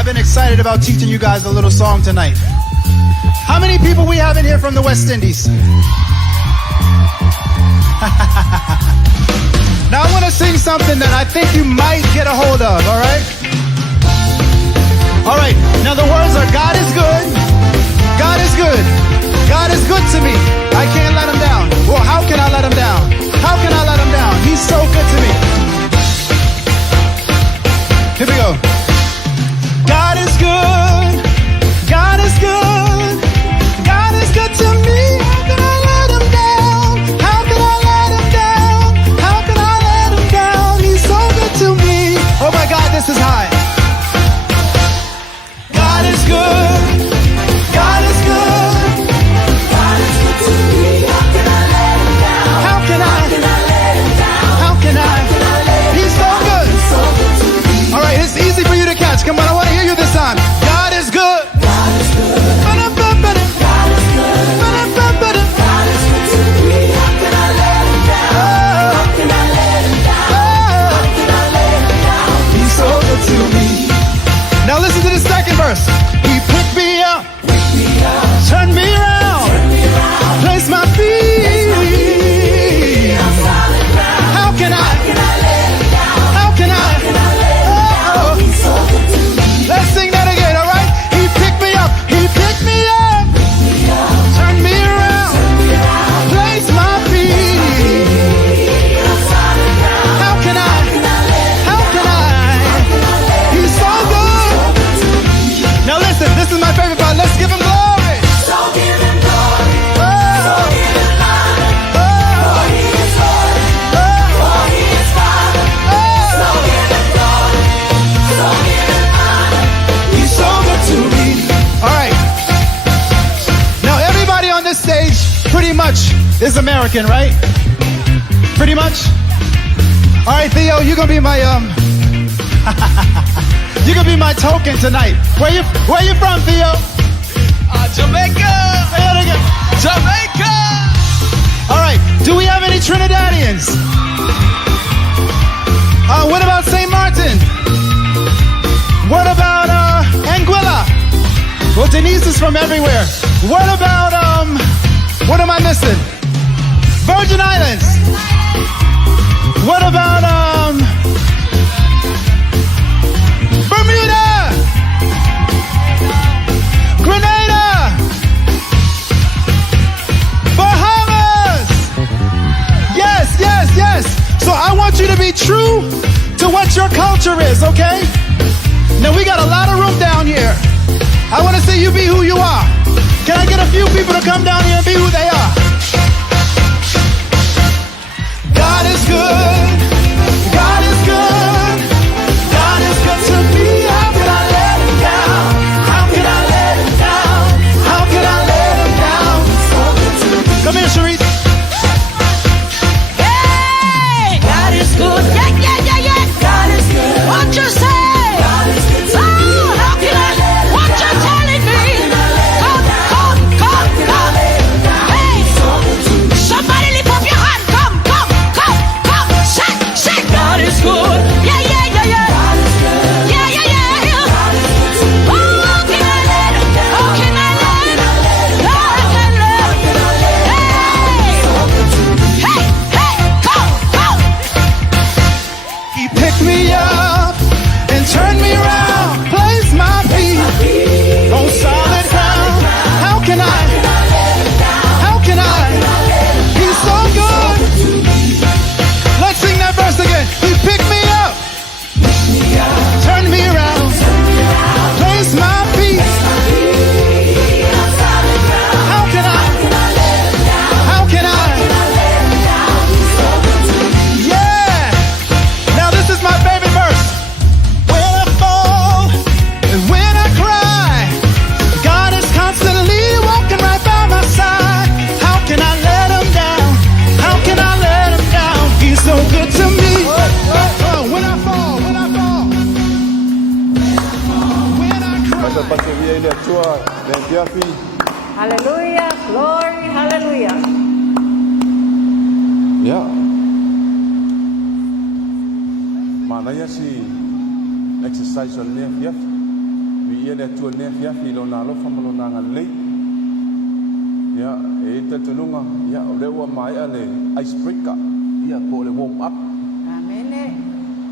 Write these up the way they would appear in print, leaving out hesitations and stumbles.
I've been excited about teaching you guys a little song tonight. How many people we have in here from the West Indies? Now I want to sing something that I think you might get a hold of, all right? All right, now the words are God is good, God is good, God is good to me. I can't let him down. Well, how can I let him down? How can I let him down? He's so good to me. Here we go. God is good, God is good, God is good to me. How can I let him down? How can I let him down? How can I let him down? He's so good to me. Oh my God, this is high. God is good, God is good, God is good to me. How can I let him down? How can I let him down? How can I? He's so good. He's so good to me. All right, it's easy for you to catch. Come on, I want to hear you this time. God is good. God is good. God is good. God is good to me. How can I let him down? How can I let him down? How can I let him down? He's so good to me. Now listen to the second verse. He picked me up, turned me around, placed my feet on solid ground. How can I let him down? How can I? Oh, he's so good to me. Let's sing that again, all right? He picked me up, he picked me up, turned me around, placed my feet on solid ground. How can I? How can I? He's so good. Now listen, this is my favorite part. Let's give him glory. So give him glory. So give him honor. For he is Lord. For he is Father. So give him glory. So give him honor. He's so good to me. All right. Now everybody on this stage pretty much is American, right? Pretty much. All right, Theo, you're gonna be my you're gonna be my token tonight. Where you from, Theo? Jamaica. Say that again. Jamaica. All right. Do we have any Trinidadians? What about St. Martin? What about Anguilla? Well, Denise is from everywhere. What about what am I missing? Virgin Islands. What about Bermuda? Grenada, Bahamas. Yes, yes, yes. So I want you to be true to what your culture is, okay? Now we got a lot of room down here. I want to see you be who you are. Can I get a few people to come down here and be who they are? God is good. God is good. God is good to me. How can I let him down? How can I let him down? How can I let him down? So good to me. Come here, Sharice. Hey! God is good. Yeah, yeah, yeah, yeah. God is good. What you say? God is good to me. How can I let him down? What you telling me? Come. Hey! So good to me. Somebody lift up your hand. Come. Shake. God is good. Yeah, yeah, yeah, yeah. God is good. Yeah, yeah, yeah. God is good to me. How can I let him down? How can I let him down? He picked me up and turned me around, placed my feet on solid ground. How can I? How can I? He's so good. Let's sing that verse again. He picked me up, turned me around, placed my feet. How can I? How can I? Yeah. Now this is my favorite verse. When I fall and when I cry, God is constantly walking right by my side. How can I let him down? How can I let him down? He's so good to me. When I fall, when I cry. Hallelujah, glory, hallelujah. Yeah. Manaya si exercise on niya. ia le tua ne fiafi lo na lo famalo na ngalei ia e te tununga ia o le ua mai ale icebreaker ia po le warm up Amen.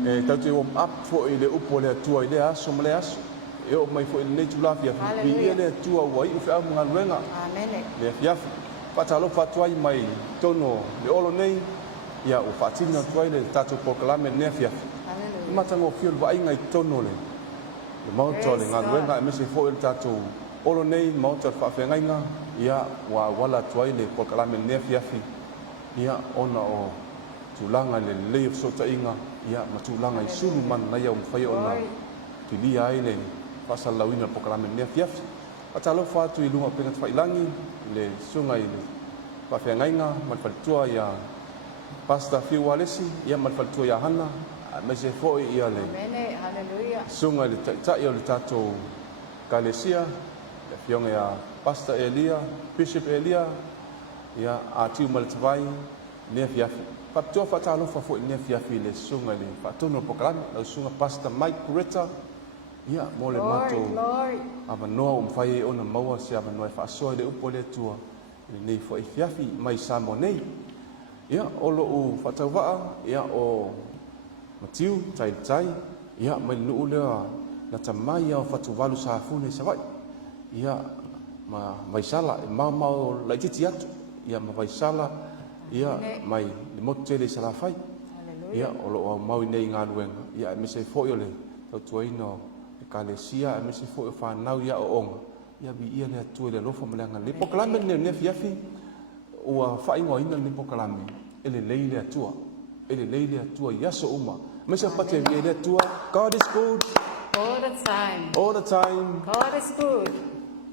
e tau te warm up fo i le upo le tua i le aso ma le aso e o mai fo i le nei tula fiafi i ia le tua ua i uwhea mga luenga Amen. le fiafi patalo fatuai mai tono le olo nei ia o fatina tuai le tato pokalame ne fiafi Hallelujah. matango fio le vainga i tono le mauta le ngā luenga e mese fo i le tato olo nei mauta whawhengainga ia wa wala tuai le pokalame ne fiafi ia ona o tulanga le lei sota inga ia matulanga i sulu man na ia umwhai ona pilia ai le pasal lawina pokalame ne fiafi atalo fatu i lunga pengat whailangi le sunga i le whawhengainga malwhalitua ia pasta fiu walesi ia malwhalitua ia hana mese fo i ia le Amen. Hallelujah. sunga le tai o le tato kalesia le fionga ia pasta Elia Bishop Elia ia atiu maltavai ne fiafi patua fatalo fo ne fiafi le sunga le patono pokalame le sunga pasta Mike Kureta ia mo le mato Glory. ava noa umwhai ona maua se ava noa whaasoa le upo le tua nei fo i fiafi mai samo nei ia o lo u whatauwaa ia o matiu tai ia mai nuu lea na tamai au whatuwalu sa fune sa vai ia ma vaisala e mau lai titi atu ia ma vaisala ia mai le motele sa la fai ia o lo au mau nei ngā luenga ia me se fo i le tau tuaino kalesia e mese fo e whanau ia o onga ia bi ia le atua le lofa malanga le pokalame ne fiafi ua whaingo ina le pokalame ele leile atua ele leile atua yaso uma mese pate vi le atua God is good All the time. all the time God is good.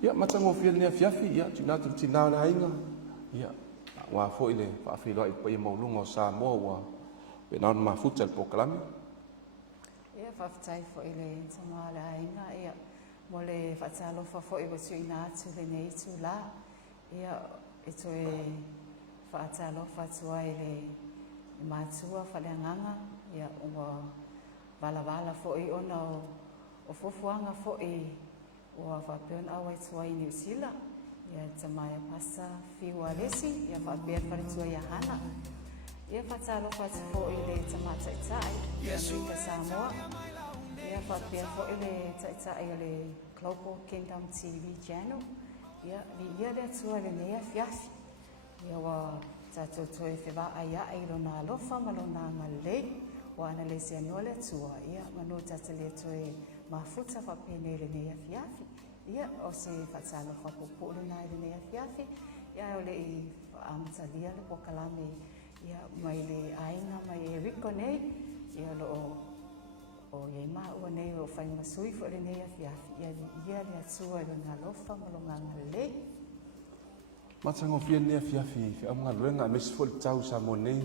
ia matango fia ne fiafi ia tinatu tina le hainga ia wa fo ile fa fi lo i maulungo sa mo wa pe na ma futa le pokalame Ia whaftai fo i le tama le ainga, ia mo le whatalofa fo i wasu i nā atu le nei tu la, ia e to e whatalofa tua i le mātua whaleanganga, ia ua wala fo i ona o fofuanga fo i ua whapeon awa i tua i New Zealand, ia tamaya pasa fiwa lesi, ia whapea whare tua i Hana. Ia whatalofa fo i le tamatai, ia Mika Samoa. Ia whapea fo i le taitai o le Global Kingdom TV channel. Ia li ia le atua le nea fiafi. Ia wa tatou toe whewa aia ai rona alofa malona ngalei. Wa ana le se anua le atua. Ia manu tata le toe mafuta whapene le nea fiafi. Ia o se whatalofa popolo na le nea fiafi. Ia o le i amatalia le pokalame. Ia mai le ainga mai Ieriko nei, ia lo o iei maua nei o whai masui fo le nei a fiafi, ia le atua le ngā lofa ma lo ngā ngale. matango fia ne fiafi fi am ngā luenga mesi fo le tau sa mo nei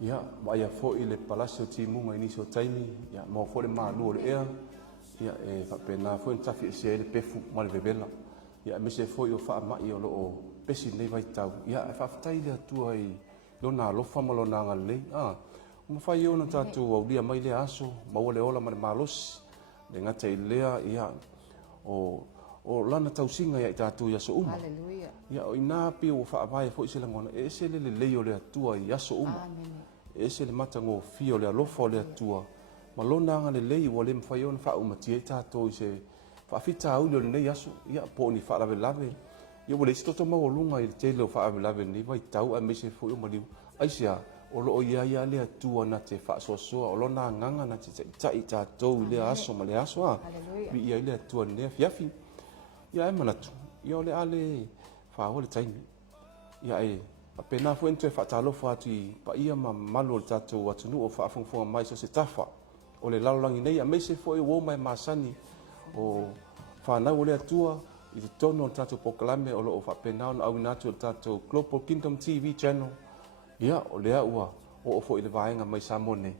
ia ma ia fo i le palasio timunga iniso taimi ia mo fo le malu o le ea ia e whapena fo in tafi se le pefu ma le vevela ia mesi fo i o wha mai o lo o pesi nei vai tau ia e whaftai le atua i lona lofa ma lona ngalei uma fai ona tatu au dia mai le aso ma le ola ma le malosi le ngata i lea ia o lana tausinga ia i tatu ia so uma Hallelujah. ia o ina pi o fa vai fo se langona e se le leo le atua ia so uma Amen. e se le matango fio le alofa le atua ma lona nga le lei o le mfai ona fa uma ti tatu i se fa fita au le nei aso ia po ni fa lave ia o le stoto ma o lunga i te lo fa lave ni vai tau a me se fo o maliu aisia o lo ia le atua na te fa so o lo na nganga na te tai tatu le aso ma le aso Hallelujah. bi ia le atua ne fiafi ia e manatu ia le ale fa o le taimi ia e apena fo entre fa talo fa ti pa ia ma malu tatu atu no fa fonga mai so se tafa o le lalolangi nei a me se fo e wo mai masani o fa na o le atua i te tono tatu pokalame o lo o fa pena au natu tatu Global Kingdom TV channel ia o le ua o fo i le vaenga mai samone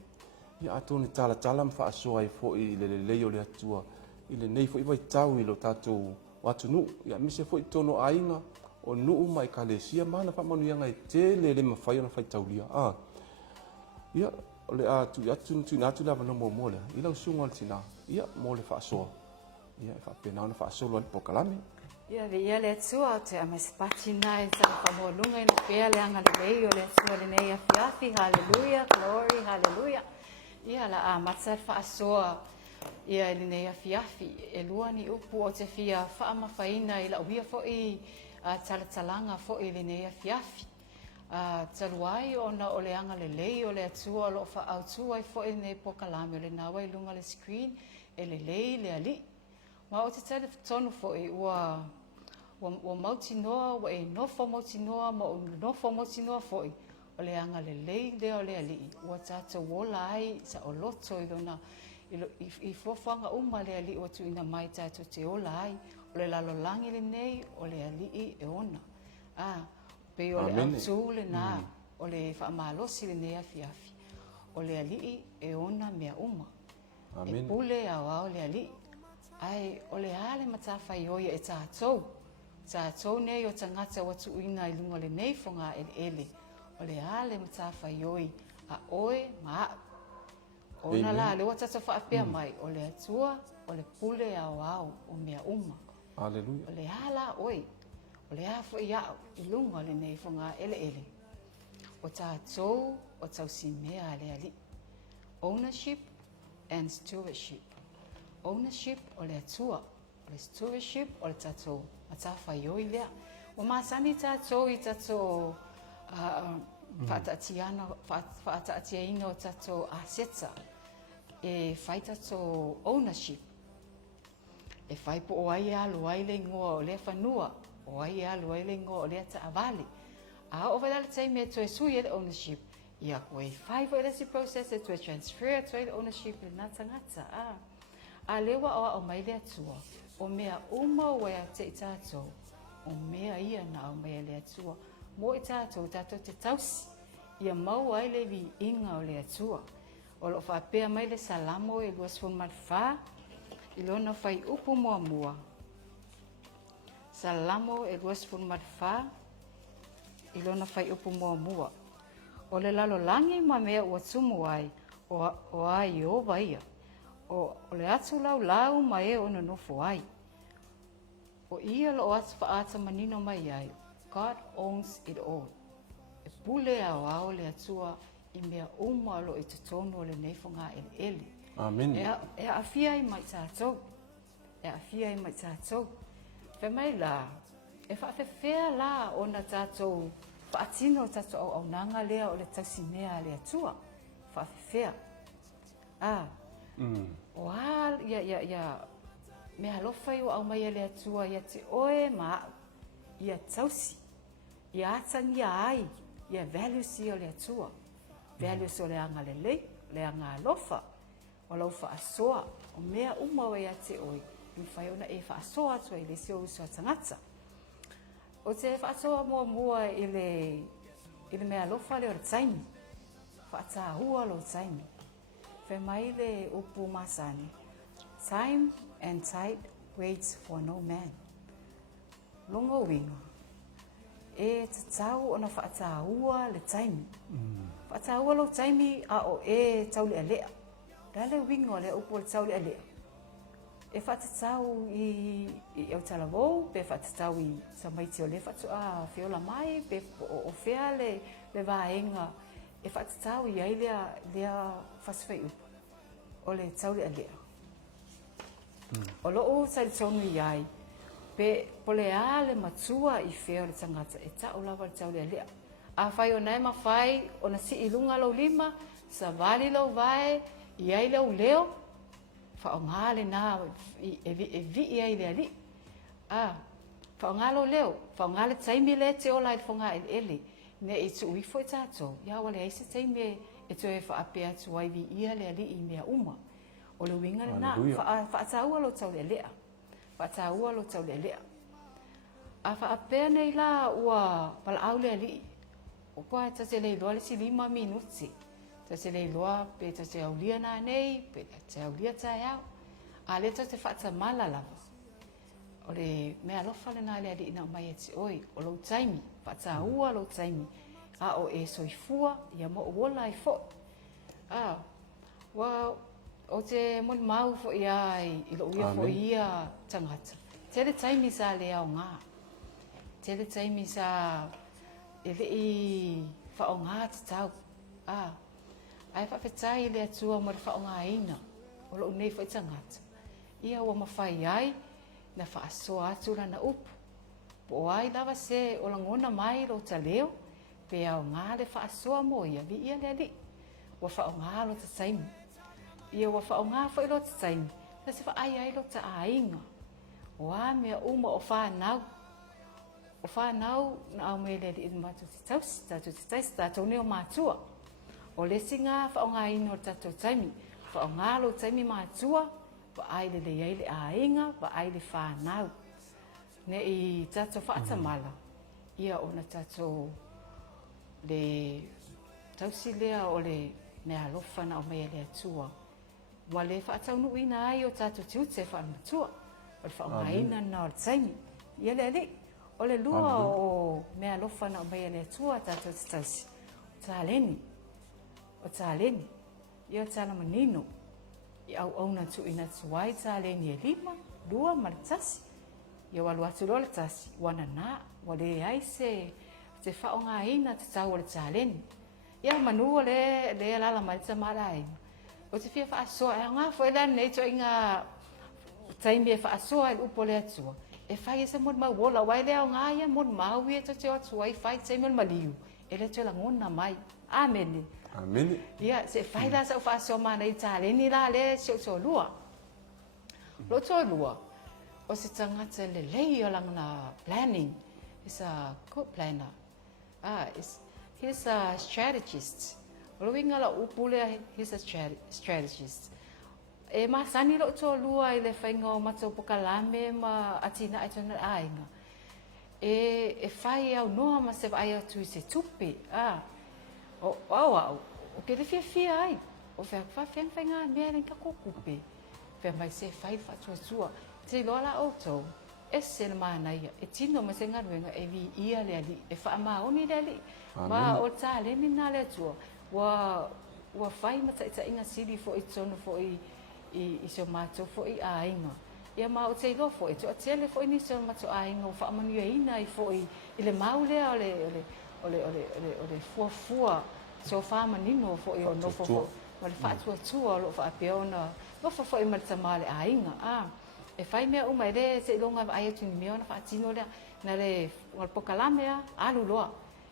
ia atu ni tala ma fa so ai fo i le o le atua i le nei fo i vai tau i lo tatu watu nu ia mise fo i tono ainga o nuu mai kalesia mana fa manu yanga i tele le mawhai ona whai taulia ia o le atu tu natu lava no mo le i lau sunga al tina ia mo le wha soa ia e whaapena ona whaasolo ali pokalame. Ia ia le atua o te amaspachina e sa whamolunga ina pea le anga le lei o le atua le nei afiafi, hallelujah, glory, hallelujah. Ia la a matsa whaasoa ia le nei afiafi e lua ni upu o te fia whaamafaina i la uia fo i talatalanga fo i le nei afiafi. Taluai ona o le anga le lei o le atua o lo whaautua i fo i nei pokalame o le nawa i lunga le screen e le lei le ali. Ma o te tele tonu fo i ua mauti noa, ua e nofo mauti noa, ma o nofo mauti noa fo i o le anga le lei le o le ali. Ua tata wola ai sa o loto i lona i fofanga uma le ali o tu ina mai tata te ola ai o le lalolangi le nei o le ali e ona. Pe o le autu le nā o le whaamalosi le nei afiafi. O le ali e ona mea uma. E pule au le ali. Ai, o le ale matawhai oia e tātou. Tātou nei o tangata watu uina i lunga le nei fonga ele. O le ale matawhai oi a oe maa. O na la le watata whaapea mai. O le atua, o le pule au o mea uma. Hallelujah. O le ala oi. O le hafo i au i lunga le nei fonga ele. O tātou o tausi mea le ali. Ownership and stewardship. Ownership o le atua, o le stewardship o le tatou matawhai oi lea. O masani tatou I tatou whaataatia o tatou aseta e whai tatou ownership. E whai po o ai alu ai le ngoa o le whanua, o ai alu ai le ngoa o le ata avale. A o whaidale taime e toe sui e le ownership. Ia koe whai po e lesi process e toe transfer toe le ownership le nā tangata. A lewa o mai le atua, o mea uma o ea te I tātou, o mea ia na o mea le atua, mo I tātou te tausi, ia mau ai le vi inga o le atua, o lo whapea mai le salamo e luas fun malwha, I lona whai upu mua mua. Salamo e luas fun malwha, I lona whai upu mua mua. O le lalo langi ma mea ua tumu ai, o ai o vaia. O le atu lau ma e ona nofo ai. O ia lo atu whaata manino mai ai. God owns it all. E pule au le atua I mea uma lo I te tono o le neifonga ele. Amen. E awhia I mai tātou. E awhia I mai tātou. Whe mai la. E whawhewhea la ona tātou. Whaatino tātou au nanga lea o le tausinea le atua. Whawhewhea. O ia me halofa I o au mai le atua ia te oe ma ia tausi. Ia atani ai. Ia values I o le atua. Values o le anga le lei, le anga alofa. O lau whaasoa. O mea uma ia te oe. I whai ona e whaasoa atua I le sio uso tangata. O te whaasoa mua I le mea alofa le o le taimi. Whaatahua lo taimi. Whe mai le upu masani. Time and tide waits for no man. Longo winga. E te tau ona whaatahua le taimi. Whaatahua lo taimi a o e tau le alea. Dale winga le upu le tau le alea. E whaatahau I au talavou, pe whaatahau I samaiti o le whaatua whiola mai, pe o whea le vaenga. E whaatahau I ai lea whaswhai upu. O le tau le alea. O loo sa le tonu I ai. Pe pole a le matua I whea le tangata. E ta o lawa le tau le alea. A whai o nai mawhai, o na si ilunga lau lima, sa vali lau vae, I ai lau leo. Whaonga le nā, e vi I ai le ali. Whaonga lau leo. Whaonga le taimi le te ola I whaonga ele. Ne I tu uifo I tātou. Ia wale aise taimi e tu e whaapea tu ai vi ia le ali I mea uma. O le winga le nā. Whaataua lo tau le lea. Whaataua lo tau le lea. A whaapea nei la ua pala au le ali. O koa ta se le loa le si 5 minuti. Ta se le loa pe ta se aulia nā nei, pe ta se aulia tai au. A le ta te whaata mala lava. O le mea lofa le nā le ali ina mai e te oi. O lo taimi. Whaataua lo taimi. A o e soifua, ia mo uola I fo. o te mon mau fo ia I lo ia fo ia tangata. Tele taimi sa le au ngā. Tele taimi sa I whao ngā te tau. Ai whawhetai le atua mo le whao ngā ina. O lo nei fo I tangata. Ia ua mawhai ai na whaasoa atu rana upu. Po ai lava se o langona mai lo ta leo. Pe au ngā le whaasoa mo ia vi ia le li. Ua whao ngā lo ta taimi. Ia ua whao ngā fo I lo ta taimi. Ta se whaai lo ta ainga. Wa mea uma o whanau. O whanau na au mea le li matu te tausi, tatu te taisi, tatu neo mātua. O lesi ngā whao ngā ino tatu taimi. Whao ngā lo taimi mātua. Wa ai le iai le ainga, wa ai le whanau. Ne I tatu whaatamala. Ia o na tatu le tausi lea o le mea lofana o mea le atua. Wa le whaataunu ina ai o tatu tiute whaamatua. O le whaongaina na o le taimi. Ia le ali. O le lua o mea lofana o mea le atua tatu te tausi. O tāleni. O tāleni. Ia o tāna manino. I au auna tu ina tuai tāleni e 5, 2 maritasi. Ia walu atu lo le tasi. Wana nā. Wa le ai se te whaongaina te tau o le tāleni. Ia manua le alala marita marae. O te fia whaasoa, e ngā whaelan nei to inga taimi e whaasoa e upo le atua. E whai e se mon mau wola, wai leo ngā ia mon mau e to te atua I whai taimi on maliu. E le to langona mai. Amen. Amen. Ia, se whai la sa whaasoa mana I tāleni la le se o lua. Lo to lua. O se tangata le lei o langana planning. Is a good planner. He's a strategist. Lo winga la upule he's a strategist. E masani lo to lua I le whainga o mato pokalame ma atina I tona ainga. E whai au noa ma se ai atu I se tupe. O ke le fia ai. O whea whainga mea rinka kokupe. Whea mai se whai whatua. Te loa la auto. E se le mana ia. E tino ma se ngaruenga e vi ia le ali. E wha maoni le ali. Ma o ta le mina le atua. Wa whai mata ita inga siri fo I tono fo I so mato fo I a inga. Ia ma o te ilo fo I to a tele fo I ni so mato a inga o wha amani ia ina I fo I le mau lea o le fua so wha manino fo I o nofo fo. Ma le wha tua o lo wha apeona. Nofo fo I marita male a inga. E whai mea uma e re se ilonga ai atu ni mea na wha atino lea. Na le pokalame a alu loa.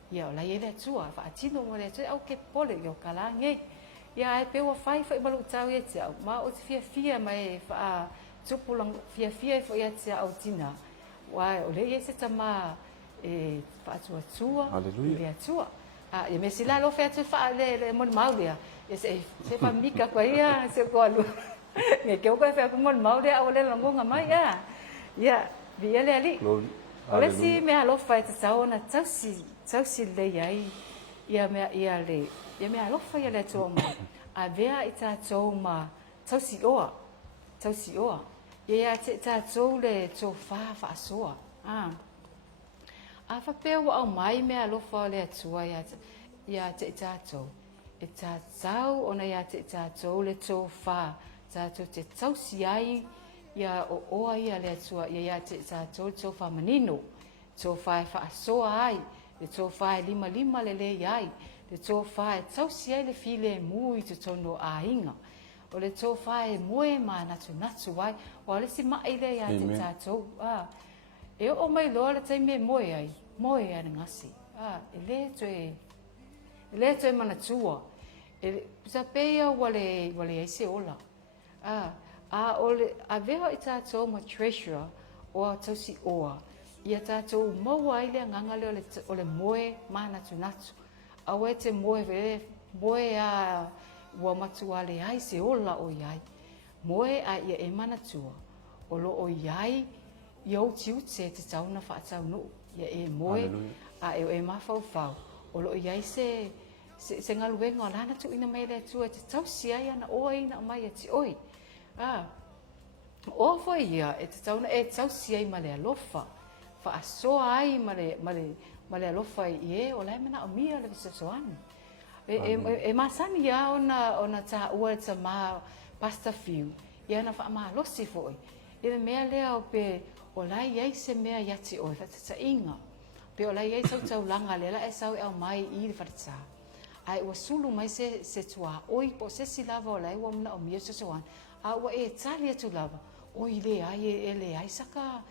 Ia o lai e le atua, wha atino mo le atua, au ke pole i o kalange. Ia e pewa whai whai malu tau e te au, ma o te fia mai wha tupulang fia e fo ia te au tina. Wai o le e se tama e wha atua, i le atua. Ia me sila lo whea tu wha le mon maulea. Ia se wha mika kwa ia, se kua lu. Nge keo koe whea ku mon maulea au le langonga mai ia. Ia, vi ele ali. O le si mea lofa e te tau na tausi le iai, ia mea alofa ia le atua ma. A vea I tātou ma tausi oa. Ia te tātou le tō whaasoa. A whapea wa au mai mea alofa le atua ia te tātou. E tātou ona ia te tātou le tō wha. Tātou te tausi ai, ia o oa ia le atua, ia te tātou tō wha manino. Tō wha e whaasoa ai. Le tō whae lima le iai. Le tō whae tausi ai le file mui te tono a inga. O le tō whae moe ma natu ai. O le si mai le ia te tātou. E o mai loa le taime moe ai. Moe ai ngasi. E le toe manatua. E sa peia wale ai se ola. A veho I tātou ma treasurer o tausi oa. Ia tātou maua ai lea nganga o le moe mana tunatu. Awe te moe a ua matua le ai se ola o iai. Moe a ia e mana tua. O lo o iai ia o tiute te tauna whaatau nuu. Ia e moe a e mawhau. O lo iai se ngaluenga o lana tu ina mai le tua te tausi ai ana oa ina mai e ti oi. O foi ia e te tauna e tausi ai ma le alofa. Whaasoa ai ma le alofa I e o lai mana o mia le visasoani. E masani ia ona ta ua ta ma pasta fiu. Ia na whaamalosi foi. Ia mea lea o pe o lai iei se mea yati oi whatata inga. Pe o lai iei tau langa lela e sau e au mai i whatata. Ai ua sulu mai se tua oi po se si lava o lai ua muna o mia soan. A ua e tali atu lava. Oi le ai e le ai saka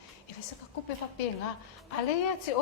kupe whapenga. A le yati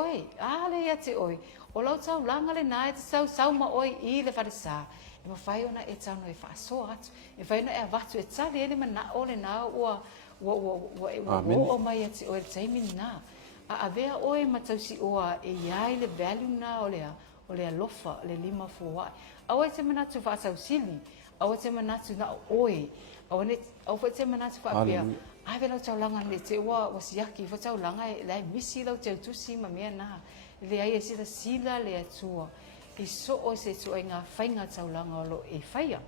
oi. O lau tau langa le na e te sau ma oi i le whatata. E ma whai ona e tau no e whaasoa atu. E whai ona e avatu e tali e le mana o le na ua o mai ati o le taimini na. A avea oe matausi oa e iai le value na o le alofa, le lima fuwai. Awa te manatu whaasau sili. Awa te manatu na oe. Awa te manatu whaapea. Awe lau tau langa le te oa wasiaki. Wa tau langa e lai misi lau te utusi ma mea na. Le ai e sila le atua. I so o se tu ai ngā whainga tau langa o lo e whaia.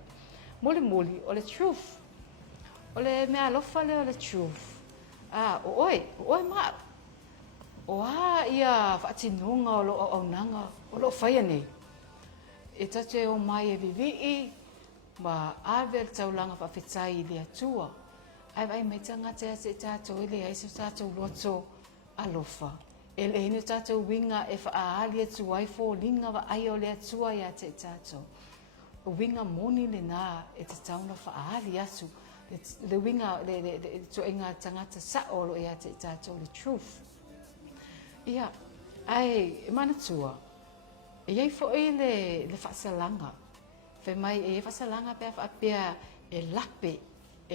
Muli o le truth. O le mea alofa le o le truth. O oe maa. O ia whaatinunga o lo au nanga, o lo whaia nei. E tate o mai e vivi ma awe taulanga whawhetai le atua. Ai vai mai tangata se tātou ele ai se tātou loto alofa. E le hinu tātou winga e whaali atu ai fō linga wa ai o le atua ia te tātou. O winga moni le nā e te tauna whaali atu. Le winga, le to inga tangata saolo ia te tātou le truth. Ia, ai, e manatua. E iei fo e le whaasalanga. Whai mai e whaasalanga pia whaapea e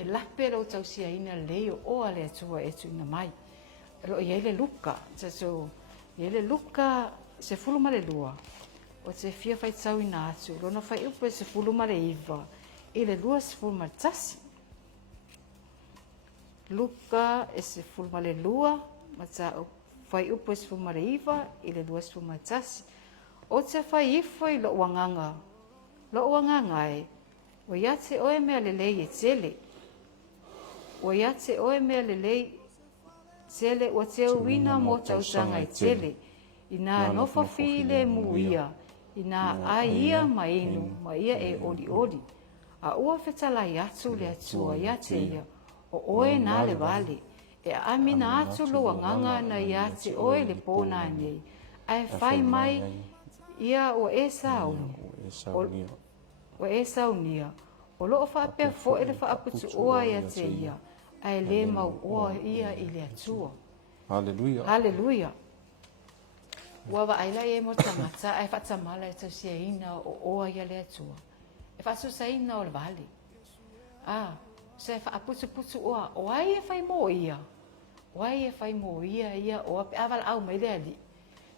lape lo tau sia ina leo o ale atua e tu ina mai. Lo iei le luka, tato, iei le luka se fuluma le lua. O te fia whai tau ina atu, lona whai upe se fuluma le iwa. I le lua se fuluma le tasi. Luka e se fuluma le lua, ma tau whai upo se fuluma le iwa, i le lua se fuluma le tasi. O te whai ifo i lo wanganga. Lo wanganga e, o ia te oe mea le lei e tele. O ia te oe mea le lei tele, o te uina mo tautanga e tele. I nā nofa fi le muia, i nā aia ma inu, ma ia e oli. A ua whetalai atu le atua ia te ia, o oe nā le wale. E amina atu lo wanganga na ia te oe le pōna nei. Ai whai mai ia o e sauni. O e saunia. O loo whaapea fo e le whaaputu oa ia te ia. Ai le mau oa ia i le atua. Hallelujah. Ua wa aila e mo tangata ai whatamala e tau sia ina o oa ia le atua. E whaasusa ina o le vale. Se whaaputu oa. O ai e whai mo ia. Wai e whai mo ia o pe awal au mai le ali.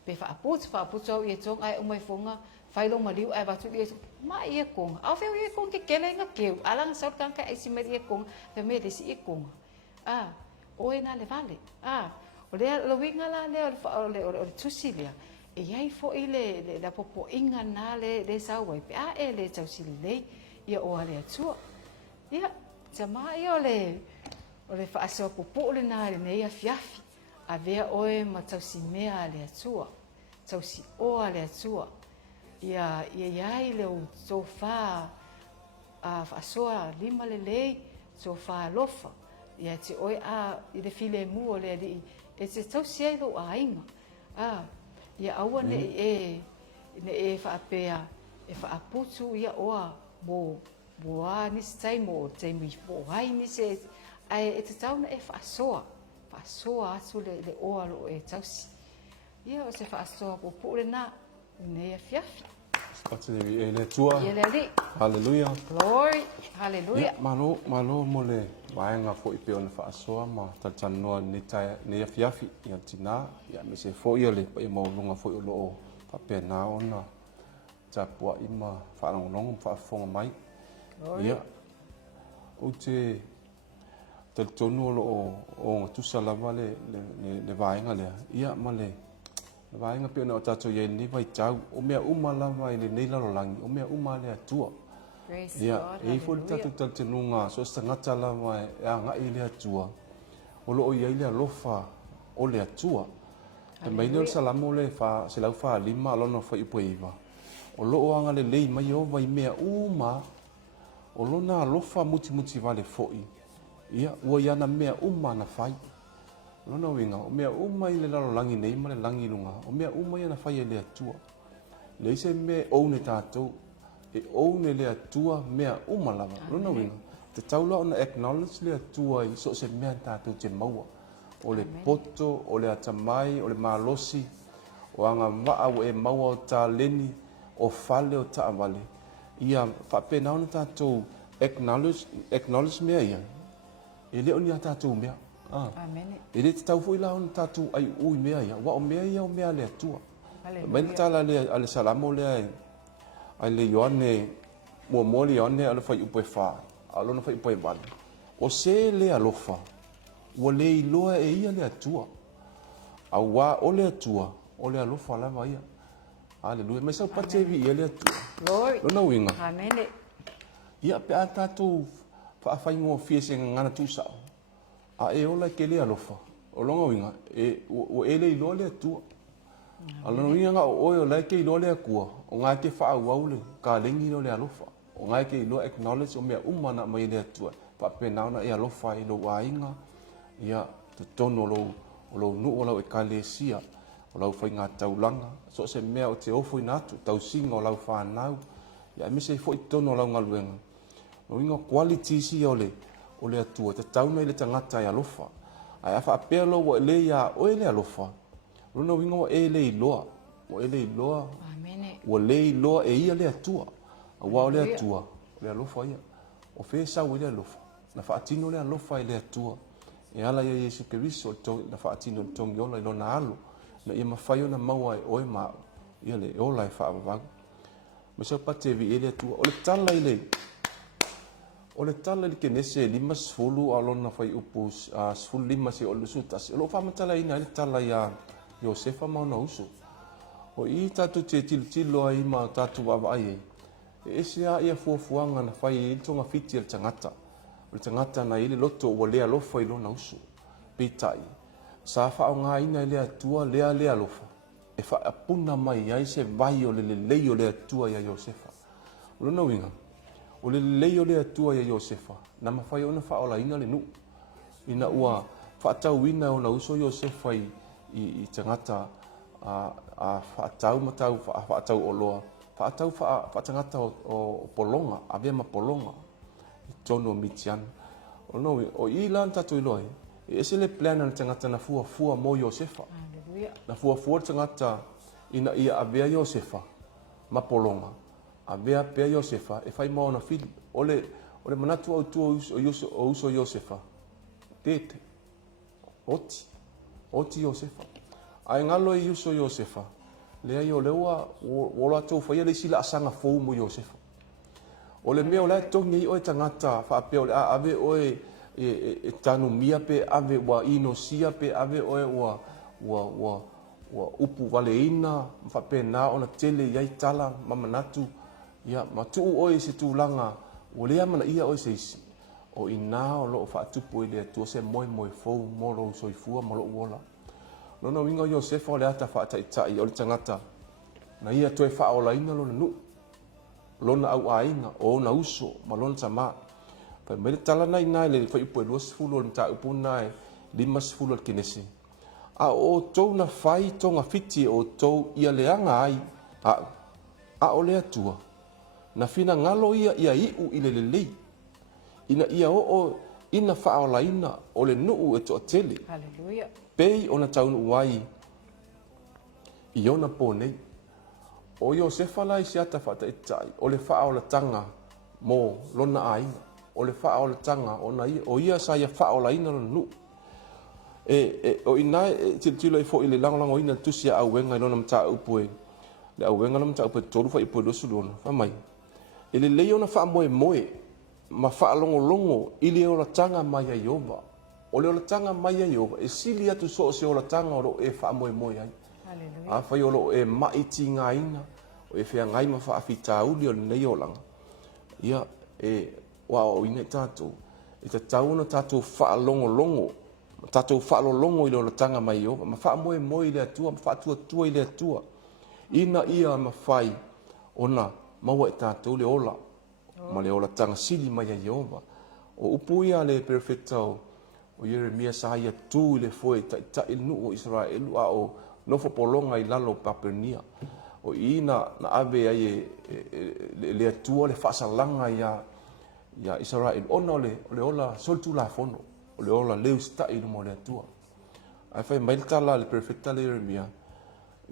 Pe whaaputu au i e tong ai umai fonga whai lo maliu ai watu i e tong. Ma i e konga. Au wheu i e konga ke kele inga keu. Alanga saut kanka ai si meri e konga. Pe me le si e konga. O e na le vale. O lea lo winga la lea o le tusi lea. E iai fo i le popo inga na le sauai. Pe e le tausili lei. Ia o le atua. Ia, tama i o le whaasoa popo le nā le nei a fiafi. A vea oe ma tausi mea le atua. Tausi oa le atua. Ia iai le o tō wha whaasoa lima le lei, tō wha lofa. Ia te oe i le file mu o le ali. E te tausi ai lo a inga. Ia aua ne e whaapea, e whaaputu ia oa mo boa nisi taimo, taimo i bohai nisi e te tauna e whaasoa atu le oa lo e tausi. Ia o se whaasoa po po le nā, nei a fiafi. Spatele e le tua. Ia le ali. Hallelujah. Glory. Hallelujah. Malo mo le vaenga fo i pe ona whaasoa ma tatanoa nei a fiafi ia tina. Ia me se fo ia le pa i maulunga fo i lo o papea nā ona. Tapua ima whaanongonongo whaafonga mai. Ia. O te tonu o ngā tusa lava le vaenga lea. Ia ma le vaenga pe ona o tatou iei ni vai tau. O mea uma lava i le nei lalolangi. O mea uma le atua. Ia, e fo le tatou tenunga so sta ngata lava e a ngai le atua. O lo o iei le alofa o le atua. E mai leo salamo le se lau wha lima alona wha ipo iwa. O lo o anga le lei mai o vai mea uma o lona alofa muti vale fo'i ia ua ia na mea uma na fai lona winga o mea uma i le lalolagi nei ma le lagi luga o mea uma ia na fai e le atua le se me oune tatou e oune le atua mea uma lava lona winga te taula ona acknowledge le atua i so se mea tatou te maua o le poto o le atamai o le malosi o anga waa o e maua o taleni o fale o taavale ia faapena ona tatou acknowledge mea ia e leo ni tatou mea Amen. e le te tau foi la ona tatou ai ui mea ia wa o mea ia o mea le atua mai tala ale salamo le ai le Ioane mo le Ioane ale fai upo e fa alona fai upo e vale o se le alofa ua le iloa e ia le atua aua o le atua o le alofa lava ia aleluia mai sau pate vi ia le atua lona winga Amen. ia pe a tatou faafaigoa fie se gagana tusao a e ola ke le alofa o longa winga o e le iloa le atua alona winga nga o oe o lai ke iloa le akua o ngā ke whaauau le ka lengi no le alofa o ngā ke iloa acknowledge o mea umana mai le atua faapena ona e alofa i lo ainga ia te tono o lo nu o lau e kalesia o lau fai ngā taulanga so se mea o te ofo ina atu tausinga o lau whanau ia me se foi tono o lau ngaluenga o inga quality si o le atua te tauna i le tangata i alofa ai afa apea lo o le ia o le alofa luna winga o le iloa Amen. o le iloa e ia le atua awa o le atua le alofa ia o fe sau i le alofa na faatino le alofa i le atua e ala ia Yesu Keriso na faatino le tongi ola i lona alo na ia mawhai ona maua e oe maa ia le ola e whaavavagu me sau pate vi ele atua o le tala li kenese lima sfulu alona fai upu sfulu lima se o lusu tasi o lo whamatala ina le tala ia Iosefa mauna uso o i tatu te tilo ai ma tatu wawa ai e ese a ia fuafuanga na fai i tonga fiti le tangata na ili loto ua lea lofa i lona uso pitai sa whao ngā ina i lea tua lea lofa e wha apuna mai ai se vai o le leo lea tua ia Iosefa lona winga o le leo lea tua ia Iosefa na mawhai ona whao la ina le nu ina ua whaatau ina o na uso Iosefa i tangata a whaatau o loa whaatangata o polonga a vea ma polonga i tono mitian o i lan tatu i loa e ese le plana na tangata na fua mo Iosefa na fua tangata ina ia a vea Iosefa ma polonga a vea pea Iosefa e fai maona fili o le manatu au tua o uso Iosefa tete oti Iosefa ai ngalo i uso Iosefa le ai o leua o la tau fai le sila asanga fou mo Iosefa o le mea o la tongi i o e tangata whaapea o le ave o e tanu mia pe ave wa ino sia pe ave o e wa upu vale ina whaapea na ona tele iai tala mamanatu ia matu o e se tūlanga o lea mana ia o e seisi o ina o loo whaatupu i lea tua se moe fou moro soifua malo uola lona winga Iosefa o le ata whaataitai o le tangata na ia toe whaola ina lona nu lona au ainga o na uso ma lona tama pa mele tala nai le fai upo e luas fulu o le mta upu nai limas fulu o le kinesi a o tou na fai tonga fiti o tou ia leanga ai a o le atua na fina ngalo ia iu i le lelei ina ia o ina whaola ina o le nuu e toa tele Hallelujah. pei ona taunu wai i ona ponei o Iosefa lai si ata whaataitai o le whaola tanga mo lona ainga o le whaola tanga o ia sa ia whaola ina lona nuu o ina tilo i fo i le langolango ina tusia au wenga i lona mta upoe le au wenga lona mta upoe toru fa i poe dosu lona whamai le leo na wha moe ma wha longo i le ola tanga mai a Iova o le ola tanga mai a Iova e sili atu so se ola tanga o lo e wha moe ai a whai o lo e maiti ngā ina o e whea ngai ma wha awhita uli o le nei olanga ia e wao ina i tātou e ta tauna tātou wha longo tātou wha longo i le ola tanga mai a Iova ma wha moe i le atua ma wha tua i le atua ina ia ma whai ona maua e tātou le ola ma le ola tanga sili mai a Jehova. O upu ia le perfetau o Yeremia sa ia tu le foi ta nu o Israel a o no fo polonga I lalo Papernia. O ina na ave ai le atua le fasalanga ia Israel ona le ola soltu la fono o le ola leu sta I mo le atua. Ai fai mai tala le perfecta le Yeremia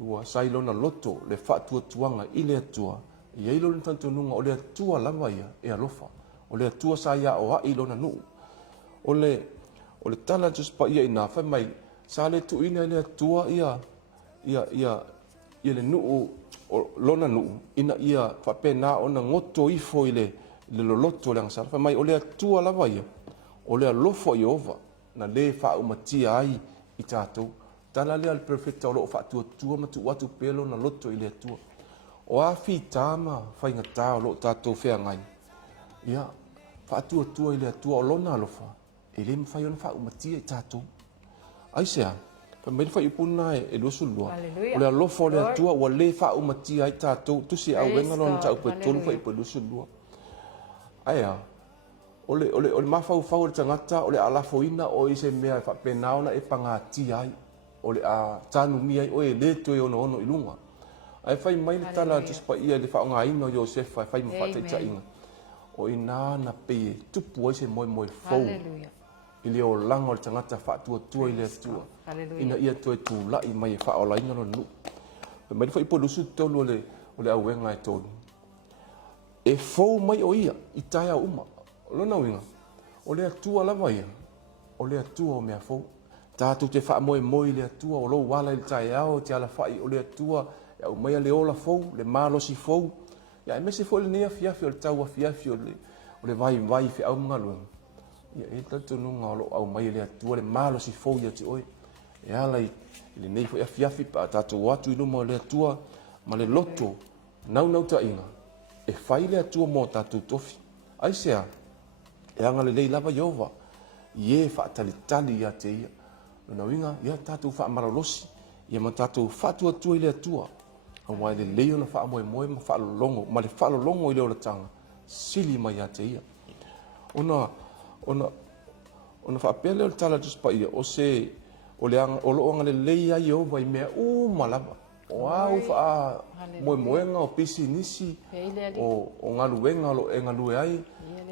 ua sailona loto le fatua tuanga I le atua ia ilo tanto nunga o le atua lava ia e alofa o le atua sa ia o ai lona nu o le tala just pa ia ina fai mai sa le tu ina le atua ia le nu o lona nu ina ia fa pena ona ngoto ifo ile le loto le sa fai mai o le atua lava ia o le alofa Jehova na le fa umatia ai I tatou tala le al perfecta o lo fa tua ma tu watu pelo na loto ile tua o afi tama fai ngata o lo tatou fea ngai ia fa tua ile tua o lona alofa ele me fai on fa umatia I tatou ai sea fa me fai puna e lo sulua o le alofa o le tua o le fa umatia I tatou tu si au wenga lona tau pe tolu fai pe lo sulua ai ole mafau le tangata ole alafoina o ise mea fa penaona e pangati ai ole a tanu mi ai o e le to ono ilunga ai fai mai le tala just pa ia le fa nga ino Joseph fai mo fa te tainga o ina na pe tupu ise moi fou ile o langa le tangata fa tua ile tua ina ia to tu la I mai fa o la ina no nu mai fai po lusu tolu ole a wenga e tolu e fou mai o ia I taia uma lona winga o le atua lava ia o le atua o mea fou tatu te fa moi le atua o lo wala I tai ao te ala fai o le atua ya o mai le ola fou le malo si fou ya me se fo le nia fiafi o le tau fiafi o le vai fi au ngalu ya e tatu nunga o lo au mai le atua le malo si fou ya te oi e ala I le nei fo ya fiafi pa tatu watu I luma o le atua ma le loto nau ta inga e fai le atua mo tatu tofi ai sea e anga le lava Jehova ie fa tali ia te ia no winga ia tatu fa maralosi ia ma tatu fa tua ile tua a wai le leo na fa moi ma fa longo ma le fa longo ile o tanga sili mai ia te ia ona fa pele o tala just pa ia o se o le anga o lo anga le leia Jehova I mea malava o au fa moenga o pisi nisi o ngaluenga lo engalue ai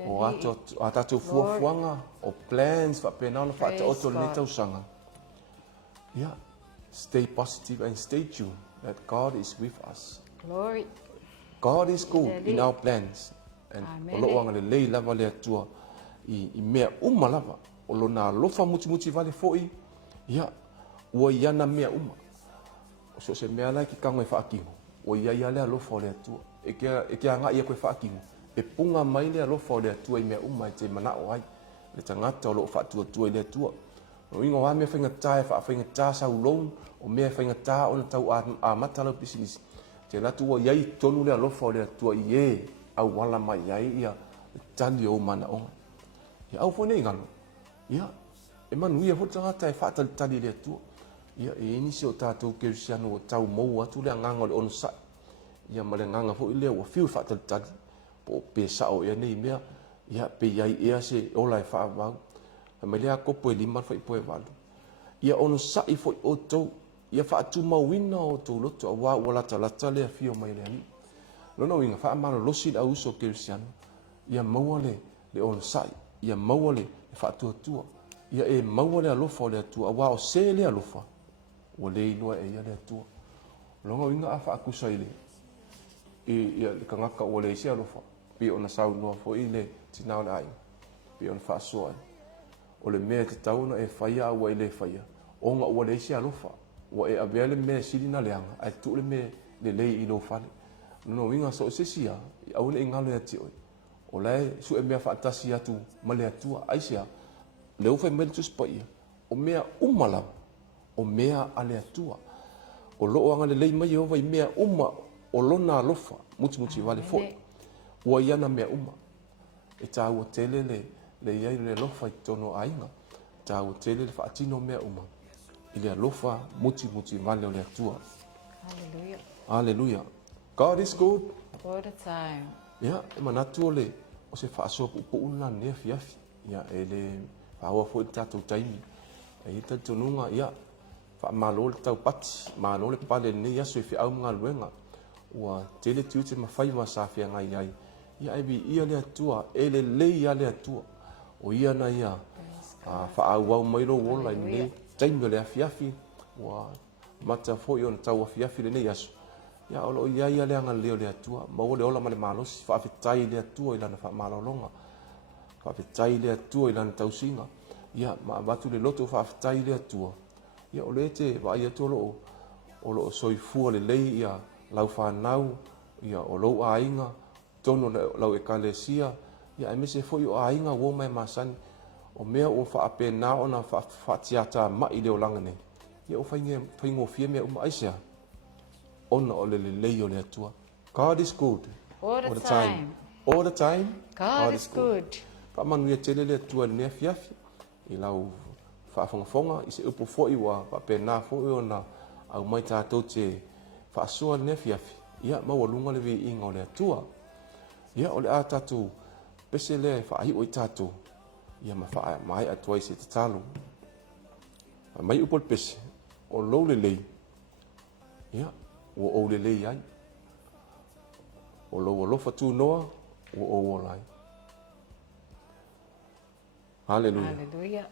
o ato fuafuanga o plans fa penana fa te oto neta usanga yeah stay positive and stay tuned that God is with us Glory. God is good in our plans and o lo anga le lei lava le atua I mea lava o lo na lofa muti vale foi yeah ua iana mea so se mea lai ki kango e whaakingo. O ia le alofa o le atua. E kia anga ia koe whaakingo. E punga mai le alofa o le atua I mea I te mana o ai. Le tangata o lo whaatua I le atua. No ingo wa mea whaingata e whaingata sa ulong. O mea whaingata o na tau a matala pisinisi. Te natu o iai tonu le alofa o le atua I e au wala mai iai ia. Tali o mana onga. Ia au fone ingalo. Ia. E manu ia hota tangata e whaatali le atua. Ia e inisi o tātou kerisiano o tau mou atu le nganga o le ono sai. Ia ma le nganga fo I lea ua whiu whaatalitali. Po pe sao ia nei mea. Ia pe iai ea se ola e whaavau. Ma lea kopo e lima whai poe walu. Ia ono sai fo o tau. Ia whaatu mawina o tau loto a wā ua lata lea whio mai lea ni. Lona winga whaamano losi la uso kerisiano. Ia maua le ono sai. Ia maua le whaatu atua. Ia e maua le alofa o le atua. A wā o se le alofa. O le inua e ia le atua. Longa winga a whaakusa I le. Ia le kangaka o le isi alofa. Pia ona sau noa fo I le tinao le ainga. Pia ona whaasoa. O le mea te tauna e whaia a ua I le whaia. Onga o le isi alofa. Wa e avea le mea siri na leanga. Ai tu le mea le lei I lo fale. No winga so se sia. Au le ingalo ya ti oi. O lai su e mea whaatasi atu ma le atua. Aisia. Le uwhai melitus pa ia. O mea umala. O mea ale atua. O loo anga le lei mai Jehova I mea o lona alofa. Muti vale fo. Ua iana mea E tā ua tele le iai le lofa I tono ainga. Tā ua tele le whaatino mea I le alofa muti vale o le atua. Hallelujah. Hallelujah. God is good. All the time. Ia, e manatu o le, o se whaasoa pu'una nea fiafi. Ia, e le whaua fo i tātou taimi. E i tātou nunga, ia, whaamalo le tau pati, malo le pale nei aso i whiau mga luenga. Ua tele tiu te mawhai ma sa whia ngai ai. Ia e bi ia le atua, e le lei a le atua. O ia na ia, whaau au mailo wola i nei, taimi o le afiafi. Ua mata fo i o na tau afiafi le nei aso. Ia olo ia ia le anga leo le atua, ma o le ola ma le malosi, whaafitai le atua i lana whaamalolonga. Whaafitai le atua i lana tausinga. Ia ma batu le loto whaafitai le atua. Ia o le te vai atua o lo soifua le lei ia lau whanau, ia o lou ainga, tono lau ekalesia, ia e mese foi o ainga wo mai masani, o mea o whaapena o na whaatiata mai leo langane. Ia o whaingo fia mea aisea. Ona o le lei o le atua. God is good. All the time. All the time. God is good. Whaamanu ia tele le atua le nea fiafi. I lau whaafongafonga, i se upo foi wa whaapena foi o na au mai tātou te whaasua le nea fiafi. Ia maua lunga le vi inga o le atua. Ia o le a tātou pese le whaahi o i tātou. Ia ma wha mai atua i se te talu. Mai upo le pese. O lou le lei. Ia. O le lei ai. O lo lofa tu noa, o lai. Hallelujah. Hallelujah.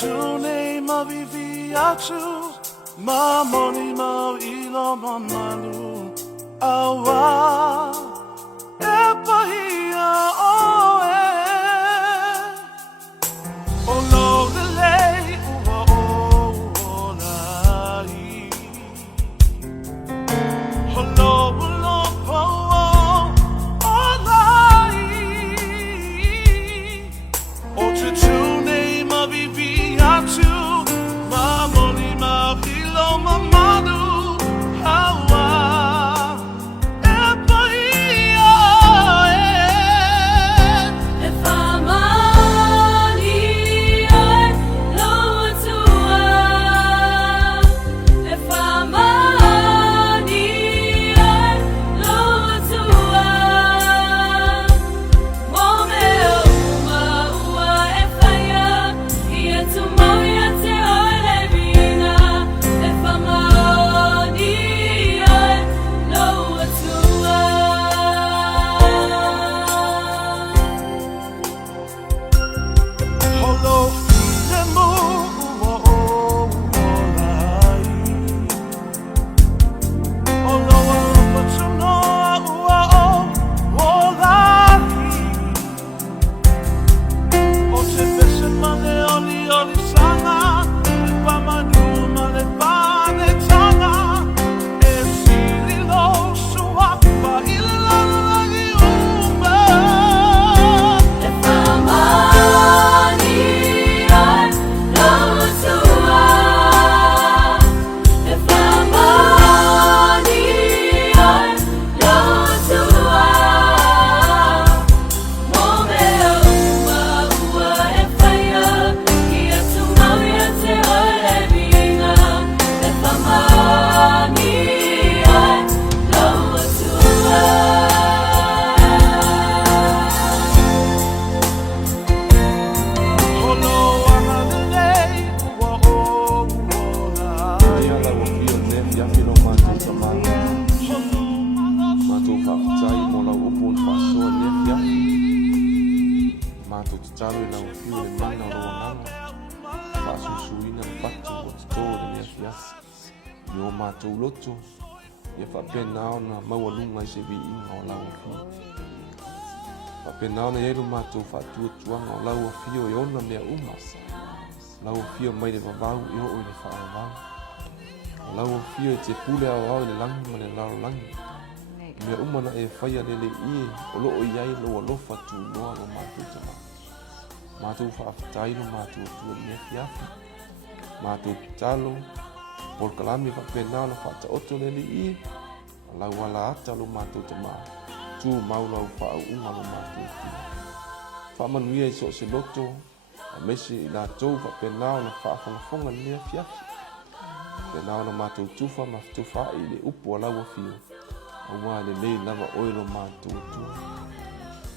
To name of Iviatu, Mamoni Mau Ilo Mamanu, Awa, Epahia, Olo the lay, Olo, talo i lau fiu le mana o roa nanga. Whaasusuina le patu o te tō le mea fiasi. I o mātou loto, Ia whapena ona maua lunga I se vi inga o lau fio. Whapena ona iairu mātou whātua tuanga o lau fio I ona mea uma. Lau fio mai le wawau I o le whaavau. Lau fio I te pule au le langi ma le lau langi. Mea uma na e whaia lele ie o loo iai loa lofa tu noa lo mātou te maa. Mātou whaafitai lo mātou tua mea fiafi. Mātou talo, por kalami whapena na whaata oto lele ie. Lau ala ata lo mātou te maa. Tu mau lau whaau unga lo mātou fio. Whamanuia I so se loto, a mese I la tau whapena na whaafongafonga mea fiafi. Whapena na mātou tufa ma tufa I le upu a lau fio. Awa le lei lava oilo mātou tua.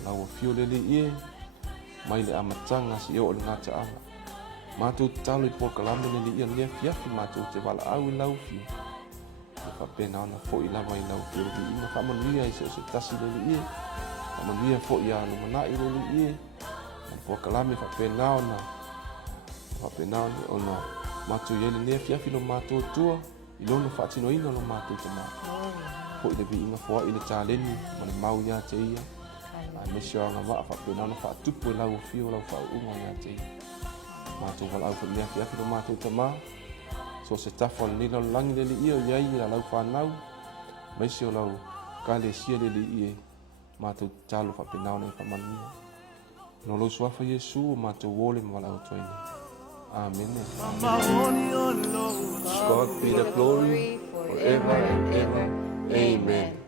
Laua fio lele ie, mai le amatanga si o le ngata anga. Mātou talo I por kalame lele ia lea fiafi mātou te wala au I lau fio. E whapena ona fo I lava I lau fio lele ina whamanuia I se tasi lele ie. Whamanuia fo I alu manai lele ie. Por kalame whapena ona mātou iele lea fiafi lo mātou tua. I lono whaatino ina lo mātou te mātou. Po I le viinga fua I le tāleni, ma le mau ia te ia. A mesio anga maa whapena na whaatupu lau fio lau whaunga ia te ia. Mātou wala au whanea fiafi lo mātou ta maa. So se tafa le nila langi lele ia o iai la lau whanau. Mesio lau kale sia lele ia. Mātou talo whapena na I whamania. No lo suafa Yesu o mātou wole ma wala au toini. Amen. God be the glory forever and ever. Amen.